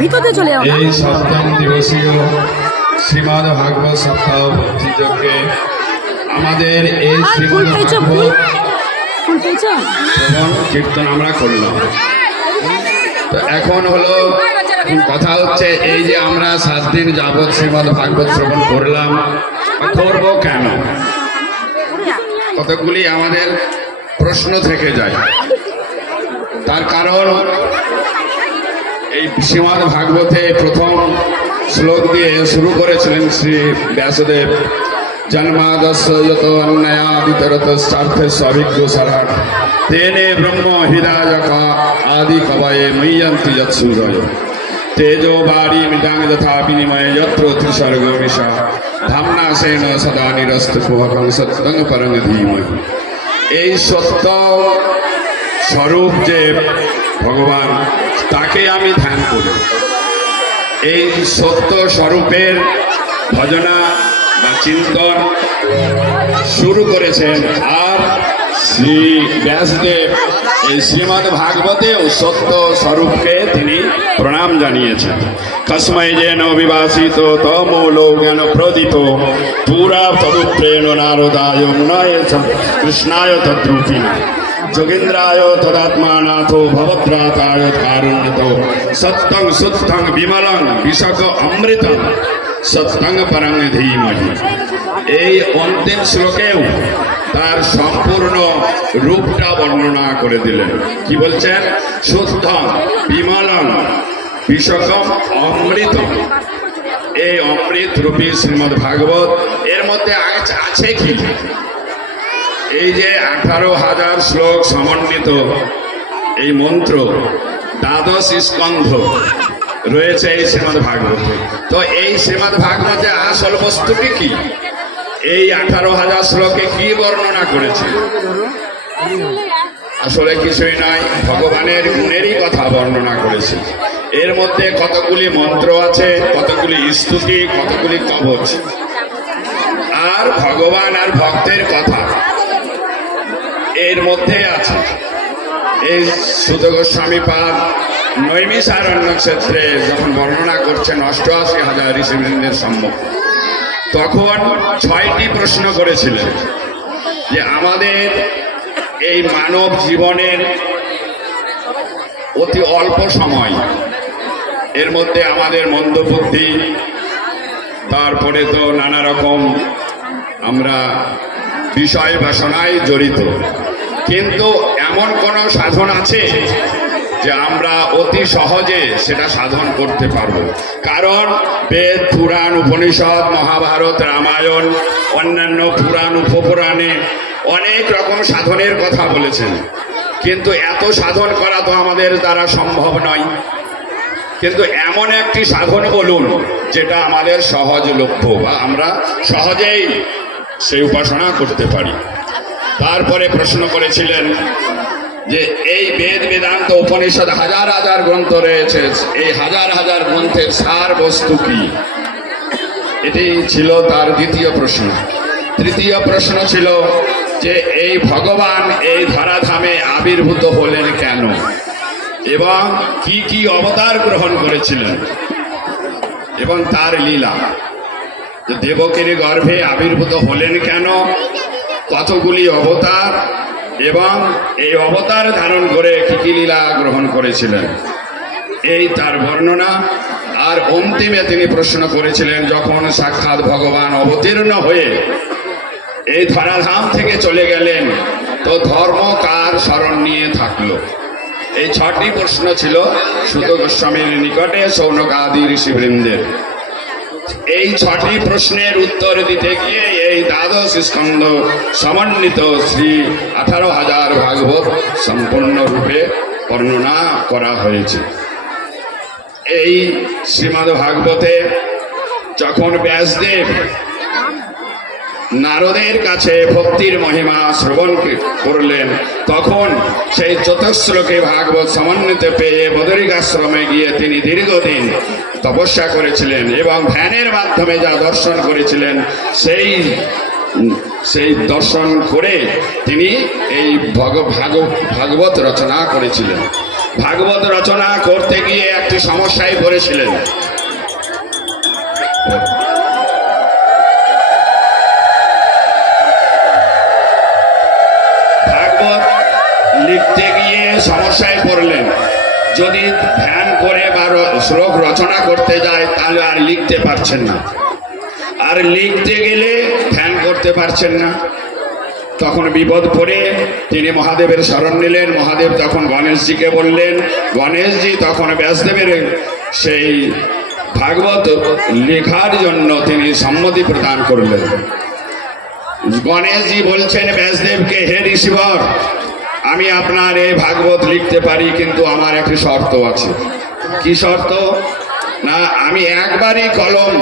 ভিতরে চলে এই সপ্তম দিবসীয় শ্রীমদ ভাগবত সপ্তাহ আমাদের এই শ্রীমদ শ্রবণ কীর্তন আমরা করলাম। তো এখন হলো কথা হচ্ছে এই যে আমরা সাত দিন যাবৎ শ্রীমদ ভাগবত শ্রবণ করলাম। করব কেন? কতগুলি আমাদের প্রশ্ন থেকে যায়। তার কারণ, এই শ্রীমদ ভাগবতে প্রথম শ্লোক দিয়ে শুরু করেছিলেন শ্রী ব্যাসদেব। সারা। তেনে আদি কবয়ে বিনিময় ধামনা সেন সদা নিরস্ত এই সত্য স্বরূপ যে ভগবান, তাকে আমি ধ্যান করি। এই সত্য স্বরূপের ভজনা বা চিন্তন শুরু করেছেন আর শ্রী ব্যাসদেব। এই শ্রীমদ ভাগবতেও সত্য স্বরূপকে তিনি প্রণাম জানিয়েছেন। কসময় যেন বিভাসিত তমূলো জ্ঞান প্রদিত, পুরা তদুপ্রেণ নারদায় নয় কৃষ্ণায় তদ্রূপিণা। যোগেন্দ্রায় তদাত্মানাথো ভবদ্রাতায় কারুণ্যত সত্যং সুস্থং বিমলং বিশক অমৃতং। সত্যং পরং ধীমহি। এই অন্তিম শ্লোকেও তার সম্পূর্ণ রূপটা বর্ণনা করে দিলেন। কি বলছেন? শুদ্ধং বিমলং বিশকম অমৃতম এই অমৃত রূপী শ্রীমদ ভাগবত এর মধ্যে আছে কি? এই যে আঠারো হাজার শ্লোক সমন্বিত, এই মন্ত্র, দ্বাদশ স্কন্ধ, রয়েছে এই শ্রীমদ ভাগবতে তো এই শ্রীমদ ভাগবতে আসল বস্তুটি কি? এই আঠারো হাজার শ্লোকে কি বর্ণনা করেছে? আসলে কিছুই নাই, ভগবানের গুণেরই কথা বর্ণনা করেছে। এর মধ্যে কতগুলি মন্ত্র আছে, কতগুলি স্তুতি, কতগুলি কবচ? আর ভগবান আর ভক্তের কথা। এর মধ্যে আছে। এই সুত গোস্বামী পাদ নৈমিষারণ্য ক্ষেত্রে যখন বর্ণনা করছেন, অষ্টআশি হাজার ঋষিবৃন্দের সম্মুখে, তখন ছয়টি প্রশ্ন করেছিলেন যে আমাদের এই মানব জীবনের অতি অল্প সময়, এর মধ্যে আমাদের মন্দবুদ্ধি তারপরে তো নানা রকম আমরা বিষয় বাসনায় জড়িত। কিন্তু এমন কোন সাধন আছে যে আমরা অতি সহজে সেটা সাধন করতে পারব? কারণ বেদ, পুরাণ, উপনিষদ, মহাভারত, রামায়ণ, অন্যান্য পুরাণ, উপপুরাণে অনেক রকম সাধনের কথা বলেছেন। কিন্তু এত সাধন করা তো আমাদের দ্বারা সম্ভব নয়। কিন্তু এমন একটি সাধন বলুন যেটা আমাদের সহজলভ্য বা আমরা সহজেই সেই উপাসনা করতে পারি। তারপরে প্রশ্ন করেছিলেন যে এই বেদ বেদান্ত উপনিষদ হাজার হাজার গ্রন্থ রয়েছে, এই হাজার হাজার গ্রন্থের সার বস্তু কি? এটি ছিল তার দ্বিতীয় প্রশ্ন। তৃতীয় প্রশ্ন ছিল যে এই ভগবান এই ধরাধামে আবির্ভূত হলেন কেন? এবং কি কি অবতার গ্রহণ করেছিলেন? এবং তার লীলা। দেবকের গর্ভে আবির্ভূত হলেন কেন? কতগুলি অবতার এবং এই অবতার ধারণ করে কি লীলা গ্রহণ করেছিলেন? এই তার বর্ণনা। আর অন্তিমে তিনি প্রশ্ন করেছিলেন, যখন সাক্ষাৎ ভগবান অবতীর্ণ হয়ে এই ধরাধাম থেকে চলে গেলেন, তো ধর্ম কার স্মরণ নিয়ে থাকল? এই ছটি প্রশ্ন ছিল সুত গোস্বামীর নিকটে সৌনক আদি ঋষিবৃন্দের। এই ছটি প্রশ্নের উত্তর দিতে গিয়ে এই দ্বাদশ স্কন্ধ সমন্বিত শ্রী আঠারো হাজার ভাগবত সম্পূর্ণরূপে বর্ণনা করা হয়েছে। এই শ্রীমদ ভাগবতে যখন ব্যাসদেব নারদের কাছে ভক্তির মহিমা শ্রবণ করলেন? তখন সেই চতুশ্লোকে ভাগবত সমন্বিত পেয়ে বদরিকাশ্রমে গিয়ে তিনি দীর্ঘদিন তপস্যা করেছিলেন এবং ধ্যানের মাধ্যমে যা দর্শন করেছিলেন, সেই সেই দর্শন করে তিনি এই ভগ, ভাগ, ভাগবত রচনা করেছিলেন। ভাগবত রচনা করতে গিয়ে একটি সমস্যায় পড়েছিলেন। লিখতে গিয়ে সমস্যায় পড়লেন। যদি ধ্যান করে বা শ্লোক রচনা করতে যায়, তাহলে আর লিখতে পারছেন না। আর লিখতে গেলে ধ্যান করতে পারছেন না। তখন বিপদ পড়ে, তিনি মহাদেবের শরণ নিলেন। মহাদেব তখন গণেশজিকে বললেন, গণেশজি, তখন ব্যাসদেবের সেই ভাগবত লেখার জন্য তিনি সম্মতি প্রদান করলেন। গণেশজি বলছেন, ব্যাসদেবকে হে ঋষিবর আমি আপনার এই ভাগবত লিখতে পারি, কিন্তু আমার একটি শর্ত আছে। কি শর্ত? না, আমি একবারই কলম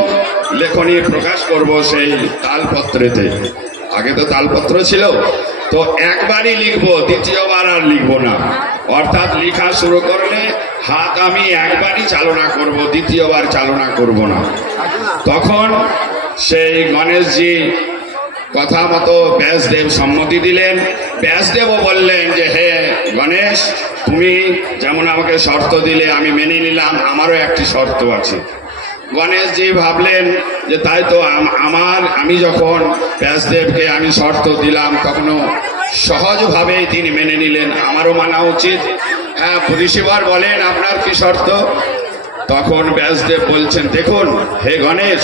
লেখনী প্রকাশ করব সেই তালপত্রেতে। আগে তো তালপত্র ছিল, তো একবারই লিখব, দ্বিতীয়বার আর লিখব না। অর্থাৎ লেখা শুরু করলে হাত আমি একবারই চালনা করব, দ্বিতীয়বার চালনা করব না। তখন সেই গণেশজি কথা মতো ব্যাসদেব সম্মতি দিলেন। ব্যাসদেবও বললেন যে, হে গণেশ, তুমি যেমন আমাকে শর্ত দিলে, আমি মেনে নিলাম, আমারও একটি শর্ত আছে। গণেশজি ভাবলেন যে, তাই তো আমার, আমি যখন ব্যাসদেবকে আমি শর্ত দিলাম, তখনও সহজভাবেই তিনি মেনে নিলেন, আমারও মানা উচিত। হ্যাঁ ঋষিবার বলেন, আপনার কি শর্ত? তখন ব্যাসদেব বলছেন, দেখুন, হে গণেশ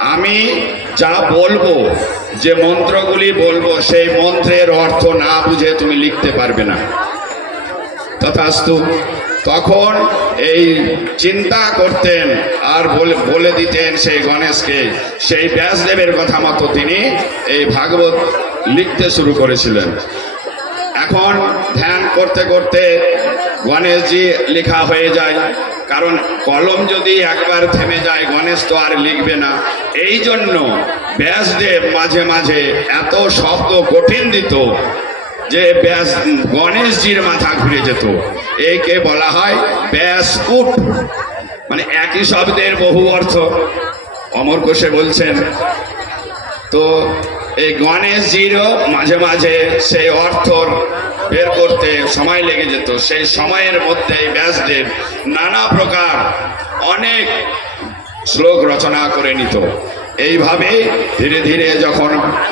আমি যা বলব, যে মন্ত্রগুলি বলব, সেই মন্ত্রের অর্থ না বুঝে তুমি লিখতে পারবে না। তথাস্তু তখন এই চিন্তা করতেন আর বলে দিতেন সেই গণেশকে। সেই ব্যাসদেবের কথা মতো তিনি এই ভাগবত লিখতে শুরু করেছিলেন। এখন ধ্যান করতে করতে গণেশজি লেখা হয়ে যায়। কারণ কলম যদি একবার থেমে যায়, গণেশ তো আর লিখবে না। এই জন্য ব্যাসদেব মাঝে মাঝে এত শব্দ কঠিন দিত যে ব্যাস, গণেশজির মাথা ঘুরে যেত। একে বলা হয় ব্যাসকুট মানে একই শব্দের বহু অর্থ। অমর কোষে বলছেন, তো এই গণেশজিরও মাঝে মাঝে সেই অর্থ বের করতে সময় লেগে যেত। সেই সময়ের মধ্যে ব্যাসদেব নানা প্রকার অনেক শ্লোক রচনা করে নিত। এইভাবে ধীরে ধীরে যখন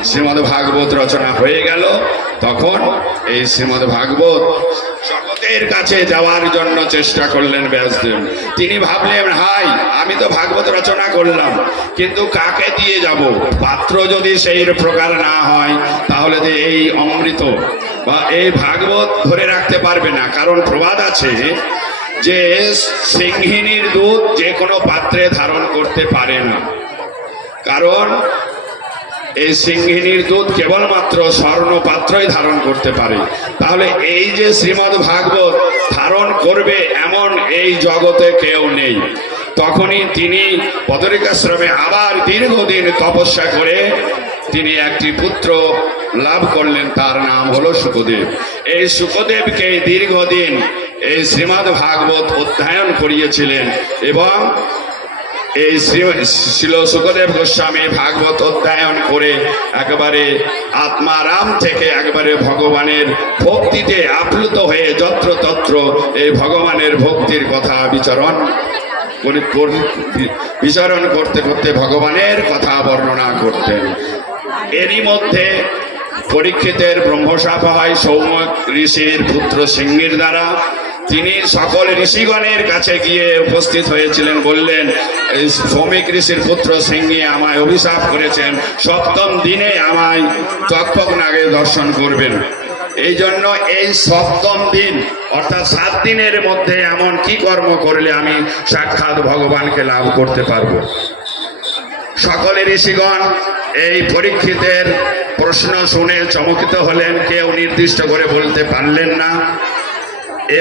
শ্রীমদ্ ভাগবত রচনা হয়ে গেল, তখন এই শ্রীমদ্ ভাগবত জগতের কাছে যাওয়ার জন্য চেষ্টা করলেন ব্যাসদেব। তিনি ভাবলেন, হাই, আমি তো ভাগবত রচনা করলাম, কিন্তু কাকে দিয়ে যাব? পাত্র যদি সেই প্রকার না হয়, তাহলে যে এই অমৃত বা এই ভাগবত ধরে রাখতে পারবে না। কারণ প্রবাদ আছে যে সিংহিনীর দুধ যে কোনো পাত্রে ধারণ করতে পারে না। কারণ এই সিংহিনীর দুধ কেবলমাত্র স্বর্ণ পাত্রই ধারণ করতে পারে। তাহলে এই যে শ্রীমদ ভাগবত ধারণ করবে এমন এই জগতে কেউ নেই। তখনই তিনি পদরিকাশ্রমে আবার দীর্ঘদিন তপস্যা করে তিনি একটি পুত্র লাভ করলেন, তার নাম হলো সুখদেব। এই সুখদেবকে দীর্ঘদিন এই শ্রীমদ ভাগবত অধ্যয়ন করিয়েছিলেন এবং এই শিল সুখদেব গোস্বামী ভাগবত অধ্যয়ন করে একেবারে আত্মারাম থেকে একেবারে ভগবানের ভক্তিতে আপ্লুত হয়ে যত্রতত্র এই ভগবানের ভক্তির কথা বিচরণ বিচরণ করতে করতে ভগবানের কথা বর্ণনা করতেন এরই মধ্যে পরীক্ষিতের ব্রহ্মশাপ হয় সৌম্য ঋষির পুত্র সিংহীর দ্বারা। তিনি সকল ঋষিগণের কাছে গিয়ে উপস্থিত হয়েছিলেন, বললেন শ্রমিক ঋষির পুত্র সিংহী আমায় অভিশাপ করেছেন, সপ্তম দিনে আমায় চকপক নাগে দর্শন করবেন। এই জন্য এই সপ্তম দিন, অর্থাৎ সাত দিনের মধ্যে এমন কি কর্ম করলে আমি সাক্ষাৎ ভগবানকে লাভ করতে পারব? সকলে ঋষিগণ এই পরীক্ষিতের প্রশ্ন শুনে চমকিত হলেন, কেউ নির্দিষ্ট করে বলতে পারলেন না।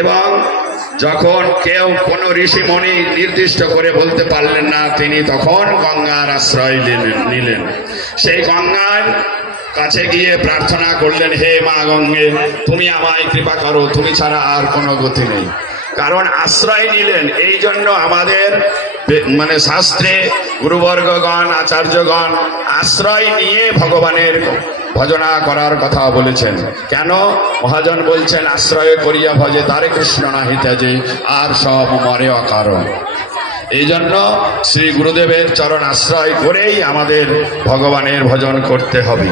এবং যখন কেউ কোনো ঋষিমণি নির্দিষ্ট করে বলতে পারলেন না, তিনি তখন গঙ্গার আশ্রয় নিলেন সেই গঙ্গার কাছে গিয়ে প্রার্থনা করলেন, হে মা গঙ্গে, তুমি আমায় কৃপা করো, তুমি ছাড়া আর কোনো গতি নেই। কারণ আশ্রয় নিলেন, এই জন্য আমাদের মানে শাস্ত্রে গুরুবর্গগণ, আচার্যগণ আশ্রয় নিয়ে ভগবানের ভজনা করার কথা বলেছেন। কেন? মহাজন বলছেন, আশ্রয় করিয়া ভজে, তারে কৃষ্ণ নাহিতে যে আর সব মরে অকারণ। এই জন্য শ্রী গুরুদেবের চরণ আশ্রয় করেই আমাদের ভগবানের ভজন করতে হবে।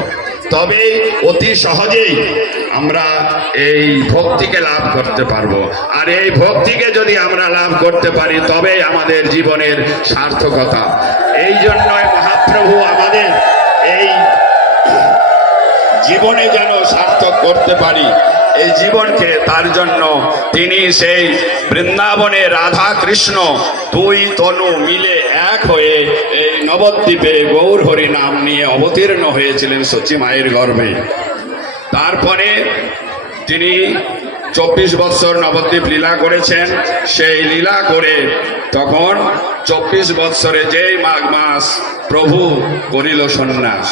তবে অতি সহজেই আমরা এই ভক্তিকে লাভ করতে পারব। আর এই ভক্তিকে যদি আমরা লাভ করতে পারি তবে আমাদের জীবনের সার্থকতা। এই জন্যই মহাপ্রভু আমাদের জীবনে যেন সার্থক করতে পারি। এই জীবনকে তার জন্য তিনি সেই বৃন্দাবনে রাধা কৃষ্ণ দুই তনু মিলে এক হয়ে এই নবদ্বীপে গৌর হরি নাম নিয়ে অবতীর্ণ হয়েছিলেন সচি মায়ের গর্ভে। তারপরে তিনি চব্বিশ বৎসর নবদ্বীপ লীলা করেছেন। সেই লীলা করে তখন চব্বিশ বৎসরে যেই মাঘ মাস প্রভু করিল সন্ন্যাস।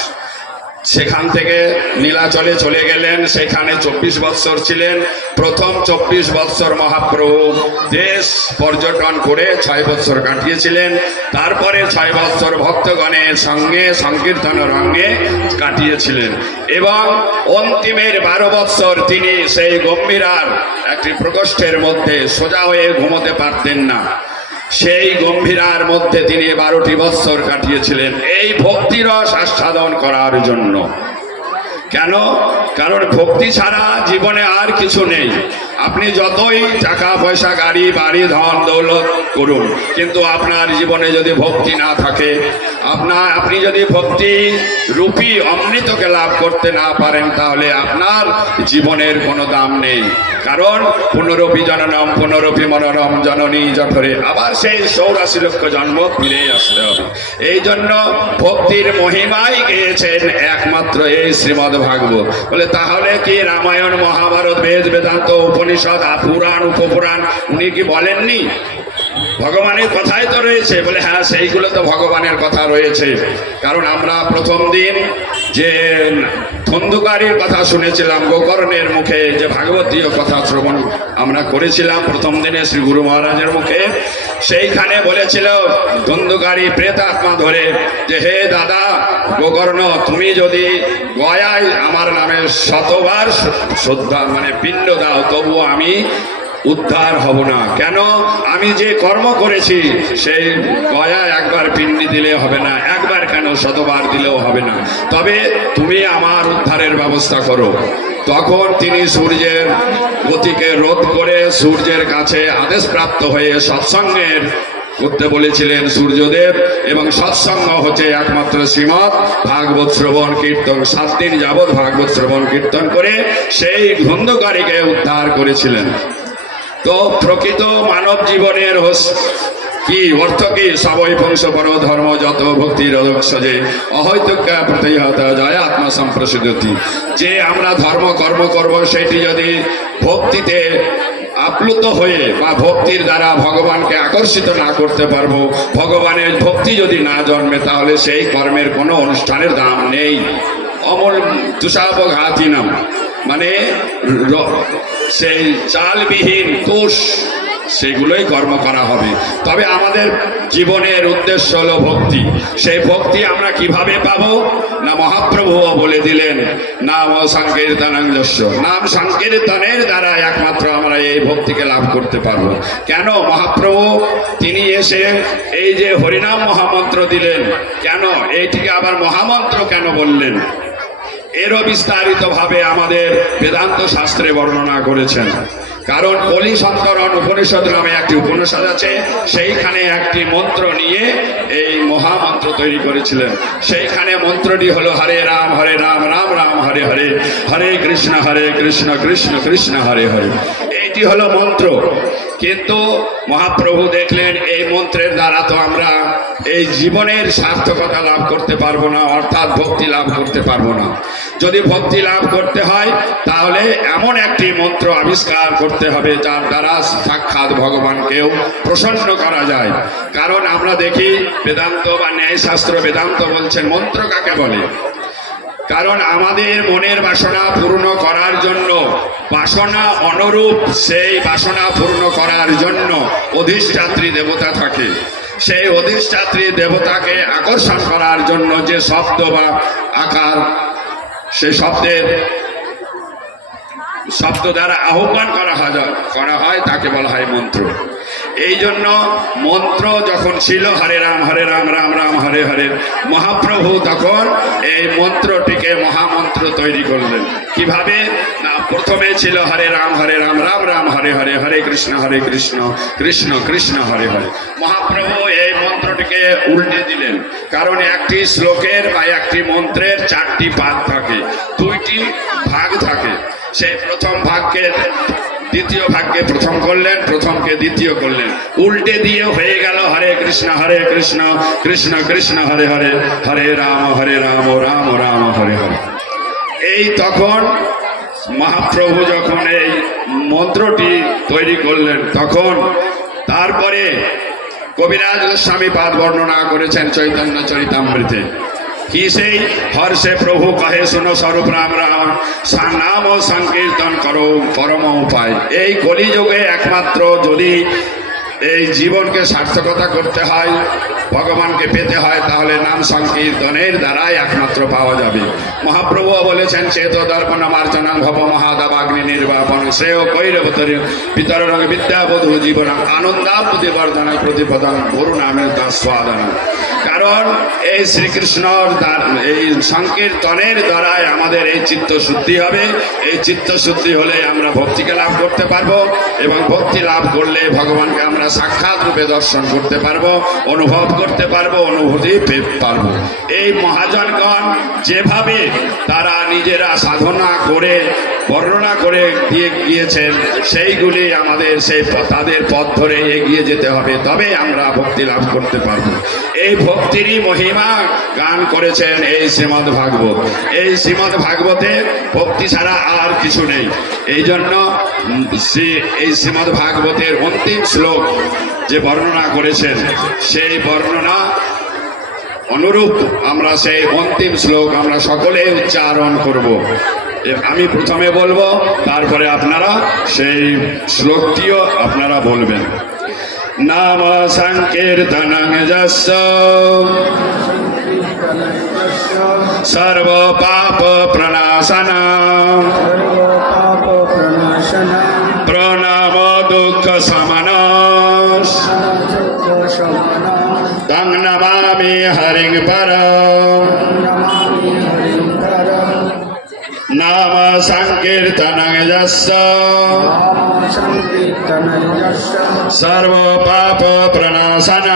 সেখান থেকে নীলাচলে চলে গেলেন। সেখানে চব্বিশ বৎসর ছিলেন। প্রথম চব্বিশ বৎসর মহাপ্রভু দেশ পর্যটন করে ছয় বৎসর কাটিয়েছিলেন। তারপরে ছয় বৎসর ভক্তগণের সঙ্গে, সংকীর্তন রঙ্গে কাটিয়েছিলেন। এবং অন্তিমের বারো বৎসর তিনি সেই গম্ভীরার একটি প্রকোষ্ঠের মধ্যে সোজা হয়ে ঘুমোতে পারতেন না। সেই গম্ভীরার মধ্যে তিনি বারোটি বৎসর কাটিয়েছিলেন। এই ভক্তিরস আস্বাদন করার জন্য। কেন? কারণ ভক্তি ছাড়া জীবনে আর কিছু নেই। আপনি যতই টাকা, পয়সা, গাড়ি, বাড়ি, ধন, দৌলত করুন, কিন্তু আপনার জীবনে যদি ভক্তি না থাকে আপনার আপনি যদি ভক্তি রূপী অমৃতকে লাভ করতে না পারেন, তাহলে আপনার জীবনের কোনো দাম নেই। কারণ পুনরপি জননম, পুনরপি মনোরম জননী জঠরে আবার সেই চৌরাশি লক্ষ জন্ম ফিরে আসতে হবে। এই জন্য ভক্তির মহিমাই গেয়েছেন একমাত্র এই শ্রীমদ ভাগবত বলে, তাহলে কি রামায়ণ, মহাভারত, বেদ, বেদান্ত, উপনিষদ পুরাণ, উপপুরাণ? উনি কি বলেননি? ভগবানের কথাই তো রয়েছে। বলে হ্যাঁ সেইগুলো তো ভগবানের কথা রয়েছে। কারণ আমরা প্রথম দিন যে ধন্দুকারীর কথা শুনেছিলাম, গোকর্ণের মুখে যে ভাগবতীয় কথা শ্রবণ আমরা করেছিলাম প্রথম দিনে শ্রী গুরু মহারাজের মুখে, সেইখানে বলেছিল ধন্দুকারী প্রেতাত্মা ধরে যে, হে দাদা, গোকর্ণ, তুমি যদি গয়ায় আমার নামে শতবার শ্রদ্ধা মানে পিণ্ড দাও, তবুও আমি উদ্ধার হব না। কেন? আমি যে কর্ম করেছি, সেই গয়া একবার পিণ্ডি দিলে হবে না। কেন শতবার দিলেও হবে না। তবে তুমি আমার উদ্ধারের ব্যবস্থা করো। তখন তিনি সূর্যের গতিকে রোধ করে সূর্যের কাছে আদেশপ্রাপ্ত হয়ে সৎসঙ্গের করতে বলেছিলেন, সূর্যদেব এবং সৎসঙ্গ হচ্ছে একমাত্র শ্রীমৎ ভাগবত শ্রবণ কীর্তন। সাত দিন যাবৎ ভাগবত শ্রবণ কীর্তন করে সেই ধন্ধকারীকে উদ্ধার করেছিলেন। তো প্রকৃত মানব জীবনের কি অর্থ কি? সবই বংশ পর ধর্ম, যত ভক্তির যে অহৈতুকা প্রতিহত জয় আত্মা সম্প্রসিদ্ধতি। যে আমরা ধর্ম, কর্ম করব, সেটি যদি ভক্তিতে আপ্লুত হয়ে বা ভক্তির দ্বারা ভগবানকে আকর্ষিত না করতে পারব, ভগবানের ভক্তি যদি না জন্মে, তাহলে সেই কর্মের কোনো অনুষ্ঠানের দাম নেই। অমল তুষাপঘাতিনম মানে র- সেই চালবিহীন কোষ সেগুলোই কর্ম করা হবে। তবে আমাদের জীবনের উদ্দেশ্য হলো ভক্তি। সেই ভক্তি আমরা কীভাবে পাবো? না মহাপ্রভুও বলে দিলেন নাম সংকীর্তনাঞ্জস্য নাম সংকীর্তনের দ্বারা একমাত্র আমরা এই ভক্তিকে লাভ করতে পারব। কেন মহাপ্রভু? তিনি এসে এই যে হরিনাম মহামন্ত্র দিলেন, কেন? এইটিকে আবার মহামন্ত্র কেন বললেন? এরও বিস্তারিত ভাবে আমাদের বেদান্ত শাস্ত্রে বর্ণনা করেছেন। কারণ কলি সন্তরণ উপনিষদ নামে একটি উপনিষদ আছে। সেইখানে একটি মন্ত্র নিয়ে এই মহামন্ত্র তৈরি করেছিলেন। সেইখানে মন্ত্রটি হলো হরে রাম হরে রাম রাম রাম, হরে হরে। হরে কৃষ্ণ হরে কৃষ্ণ কৃষ্ণ কৃষ্ণ, হরে হরে। এইটি হলো মন্ত্র। কিন্তু মহাপ্রভু দেখলেন এই মন্ত্রের দ্বারা তো আমরা এই জীবনের সার্থকতা লাভ করতে পারব না, অর্থাৎ ভক্তি লাভ করতে পারব না। যদি ভক্তি লাভ করতে হয়, তাহলে এমন একটি মন্ত্র আবিষ্কার করতে হবে, যার দ্বারা সাক্ষাৎ ভগবানকেও প্রসন্ন করা যায়। কারণ আমরা দেখি বেদান্ত বা ন্যায়শাস্ত্র বেদান্ত বলছেন, মন্ত্র কাকে বলে? কারণ আমাদের মনের বাসনা পূর্ণ করার জন্য, বাসনা অনুরূপ সেই বাসনা পূর্ণ করার জন্য অধিষ্ঠাত্রী দেবতা থাকে। সেই অধিষ্ঠাত্রী দেবতাকে আকর্ষণ করার জন্য যে শব্দ বা আকার সে শব্দের শব্দ দ্বারা আহ্বান করা হয় করা হয়, তাকে বলা হয় মন্ত্র। এই জন্য মন্ত্র যখন ছিল, হরে রাম হরে রাম রাম রাম, হরে হরে, মহাপ্রভু তখন এই মন্ত্রটিকে মহামন্ত্র তৈরি করলেন। কীভাবে? না, প্রথমে ছিল হরে রাম হরে রাম রাম রাম, হরে হরে হরে কৃষ্ণ হরে কৃষ্ণ কৃষ্ণ কৃষ্ণ, হরে হরে। মহাপ্রভু এই মন্ত্রটিকে উল্টে দিলেন, কারণ একটি শ্লোকের বা একটি মন্ত্রের চারটি পাদ থাকে, দুইটি ভাগ থাকে। সেই প্রথম ভাগকে দ্বিতীয় ভাগকে প্রথম করলেন, প্রথমকে দ্বিতীয় করলেন। উল্টে দিয়ে হয়ে গেল হরে কৃষ্ণ হরে কৃষ্ণ কৃষ্ণ কৃষ্ণ, হরে হরে হরে রাম হরে রাম রাম রাম, হরে হরে। এই তখন মহাপ্রভু যখন এই মন্ত্রটি তৈরি করলেন, তখন তারপরে কবিরাজ গোস্বামী পাদ বর্ণনা করেছেন চৈতন্য চরিতামৃতে। কি সেই হর্ষে প্রভু কহে, শুনো স্বরূপ রাম রাম নাম ও সংকীর্তন করো, পরম উপায়। এই কলিযুগে একমাত্র যদি এই জীবনকে সার্থকতা করতে হয়, ভগবানকে পেতে হয়, তাহলে নাম সংকীর্তনের দ্বারাই একমাত্র পাওয়া যাবে। মহাপ্রভু বলেছেন, চেত দর্পণ মার্জনাং ভব মহাদাবাগ্নি নির্বাপন শ্রেয় কৈরবতরী পিতরং বিদ্যাবধূ জীবন আনন্দাবুতি বর্ধন প্রতিপদন গুরু নামের তার স্বাদন কারণ এই শ্রীকৃষ্ণর এই সংকীর্তনের দ্বারাই আমাদের এই চিত্ত শুদ্ধি হবে। এই চিত্ত শুদ্ধি হলে আমরা ভক্তিকে লাভ করতে পারব এবং ভক্তি লাভ করলে ভগবানকে আমরা সাক্ষাৎ রূপে দর্শন করতে পারব, অনুভব করতে পারব, অনুভূতি পেতে পারব। এই মহাজনগণ যেভাবে তারা নিজেরা সাধনা করে বর্ণনা করে দিয়ে গিয়েছেন, সেইগুলি আমাদের সেই তাদের পথ ধরে এগিয়ে যেতে হবে, তবে আমরা ভক্তি লাভ করতে পারব। এই ভক্তিরই মহিমা গান করেছেন এই শ্রীমদ ভাগবত। এই শ্রীমদ ভাগবতে ভক্তি ছাড়া আর কিছু নেই। এই জন্য শ্রী- এই শ্রীমদ ভাগবতের অন্তিম শ্লোক যে বর্ণনা করেছেন, সেই বর্ণনা অনুরূপ আমরা সেই অন্তিম শ্লোক আমরা সকলে উচ্চারণ করব। আমি প্রথমে বলব তারপরে আপনারা সেই শ্লোকটিও আপনারা বলবেন। নাম সংকীর্তনং সর্ব পাপ প্রণাশন প্রণাম দুঃখ সমন তং নমামি হরিং পর নাম সংকীর্তনং যস্য সর্ব পাপ প্রণাশন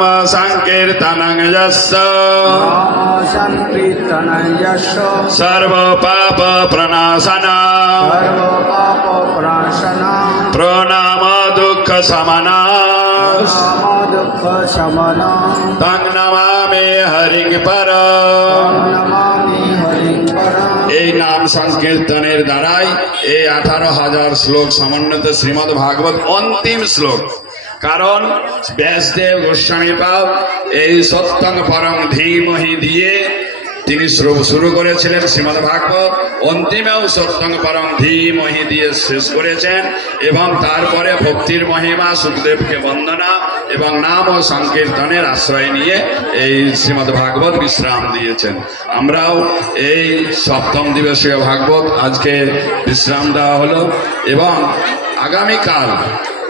দুঃখ সমন নাম সংকীর্তনং যস্য সর্ব পাপ প্রণাশন প্রণাম দুঃখ সমন তন্নমামি হরিং পর এই নাম সংকীর্তনের দ্বারাই এই আঠারো হাজার শ্লোক সমন্বিত শ্রীমদ ভাগবত অন্তিম শ্লোক। কারণ ব্যাসদেব গোস্বামী পাল এই সত্যং পরম ধীমহি দিয়ে তিনি শুরু করেছিলেন শ্রীমদ ভাগবত। অন্তিমেও সত্যং পরম ধীমহি দিয়ে শেষ করেছেন এবং তারপরে ভক্তির মহিমা, সুখদেবকে বন্দনা এবং নাম ও সংকীর্তনের আশ্রয় নিয়ে এই শ্রীমদ ভাগবত বিশ্রাম দিয়েছেন। আমরাও এই সপ্তম দিবসীয় ভাগবত আজকে বিশ্রাম দেওয়া হলো এবং আগামীকাল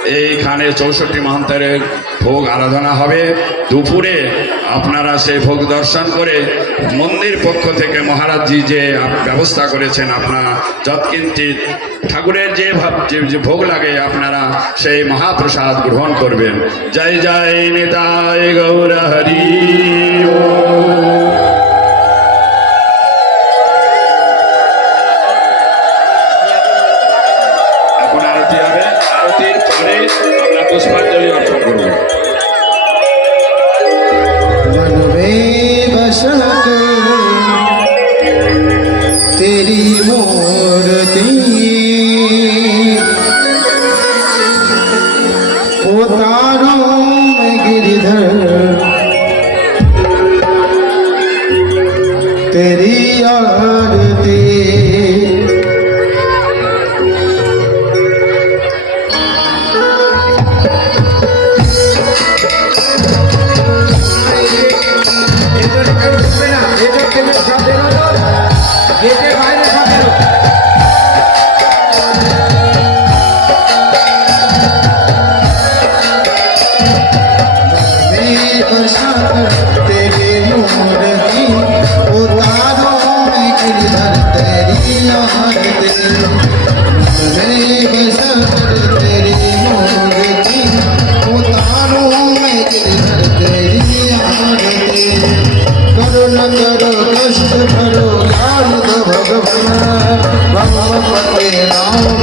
এইখানে চৌষট্টি মহান্তরের ভোগ আরাধনা হবে। দুপুরে আপনারা সেই ভোগ দর্শন করে মন্দির পক্ষ থেকে মহারাজজি যে ব্যবস্থা করেছেন আপনারা যৎকিঞ্চিত ঠাকুরের যে ভাব- যে- ভোগ লাগে আপনারা সেই মহাপ্রসাদ গ্রহণ করবেন। জয় জয় নিতাই গৌর হরি তেরি আরতি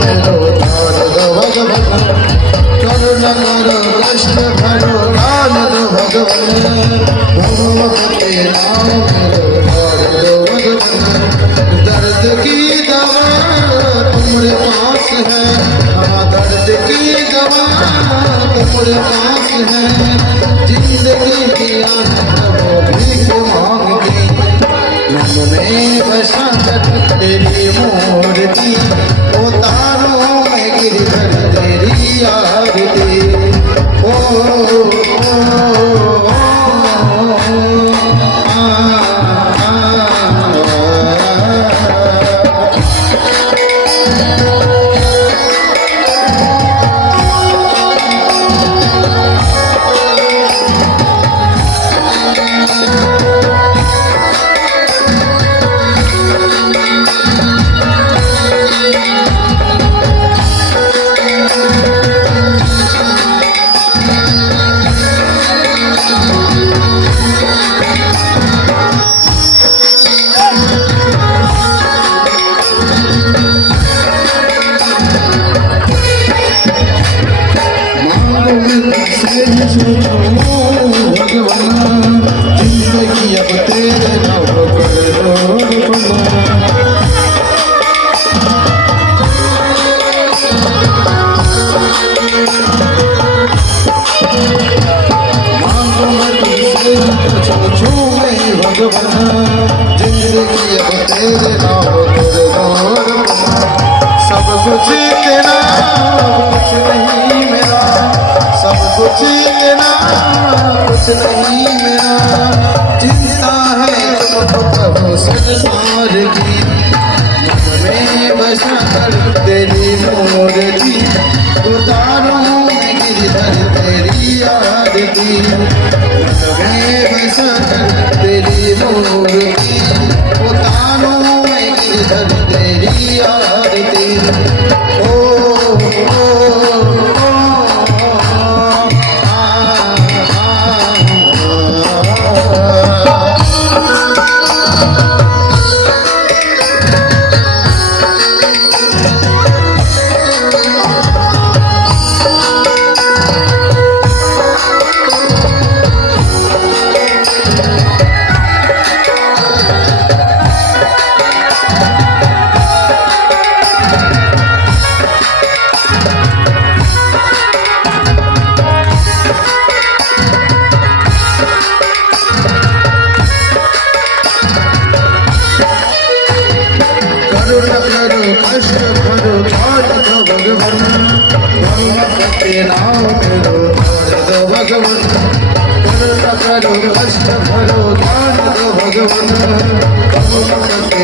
Oh. tonight.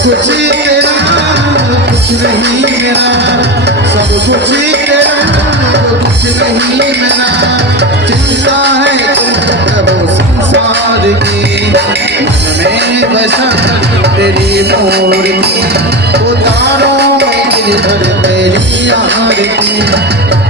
कुछ तेरा कुछ नहीं मेरा सब कुछ तेरा कुछ नहीं मेरा चिंता है करो संसार की में बसा तेरी मोर की उतारों में निर्भर तेरी आर की।